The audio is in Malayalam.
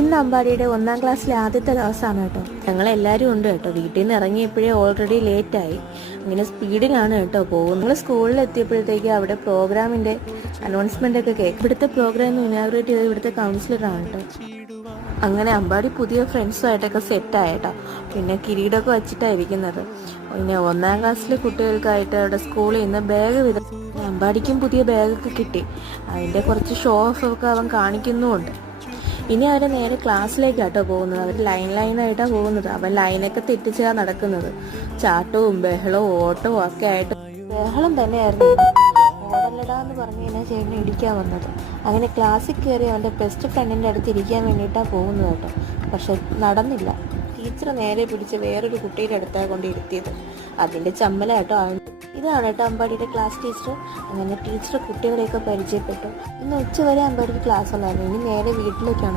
ഇന്ന് അമ്പാടിയുടെ 1ാം ക്ലാസ്സിലെ ആദ്യത്തെ ദിവസമാണ് കേട്ടോ. ഞങ്ങളെല്ലാവരും ഉണ്ട് കേട്ടോ. വീട്ടിൽ നിന്ന് ഇറങ്ങിയപ്പോഴേ ഓൾറെഡി ലേറ്റായി. ഇങ്ങനെ സ്പീഡിലാണ് കേട്ടോ പോകുന്നത്. നമ്മൾ സ്കൂളിൽ എത്തിയപ്പോഴത്തേക്ക് അവിടെ പ്രോഗ്രാമിൻ്റെ അനൗൺസ്മെൻ്റ് ഒക്കെ കേൾക്കും. ഇവിടുത്തെ പ്രോഗ്രാം ഇനാഗ്രേറ്റ് ചെയ്ത് ഇവിടുത്തെ കൗൺസിലറാണ് കേട്ടോ. അങ്ങനെ അമ്പാടി പുതിയ ഫ്രണ്ട്സുമായിട്ടൊക്കെ സെറ്റായിട്ടോ. പിന്നെ കിരീടമൊക്കെ വച്ചിട്ടാണ് ഇരിക്കുന്നത്. പിന്നെ 1ാം ക്ലാസ്സിലെ കുട്ടികൾക്കായിട്ട് അവിടെ സ്കൂളിൽ നിന്ന് ബാഗ് അമ്പാടിക്കും പുതിയ ബാഗൊക്കെ കിട്ടി. അതിൻ്റെ കുറച്ച് ഷോ ഓഫ് ഒക്കെ അവൻ കാണിക്കുന്നുമുണ്ട്. ഇനി അവർ നേരെ ക്ലാസ്സിലേക്കാട്ടോ പോകുന്നത്. അവർ ലൈനായിട്ടാണ് പോകുന്നത്. അവൻ ലൈനൊക്കെ തെറ്റിച്ചാണ് നടക്കുന്നത്. ചാട്ടവും ബഹളവും ഓട്ടവും ഒക്കെ ആയിട്ട് ബഹളം തന്നെയായിരുന്നു. ഓടല്ലടാന്ന് പറഞ്ഞു കഴിഞ്ഞാൽ ചേട്ടനെ ഇടിക്കാൻ വന്നത്. അങ്ങനെ ക്ലാസ്സിൽ കയറി അവൻ്റെ ബെസ്റ്റ് ഫ്രണ്ടിൻ്റെ അടുത്ത് ഇരിക്കാൻ വേണ്ടിയിട്ടാണ് പോകുന്നത് കേട്ടോ. പക്ഷെ നടന്നില്ല. ടീച്ചർ നേരെ പിടിച്ച് വേറൊരു കുട്ടിയുടെ അടുത്താണ് കൊണ്ട് ഇരുത്തിയത്. അതിൻ്റെ ചമ്മലായിട്ടോ അവൻ. ഇതാണ് കേട്ടോ അമ്പാടിയുടെ ക്ലാസ് ടീച്ചർ. അങ്ങനെ ടീച്ചർ കുട്ടികളെയൊക്കെ പരിചയപ്പെട്ടു. ഇന്ന് ഉച്ചവരെ അമ്പാടിക്ക് ക്ലാസ് ഉണ്ടായിരുന്നു. ഇനി നേരെ വീട്ടിലേക്കാണ്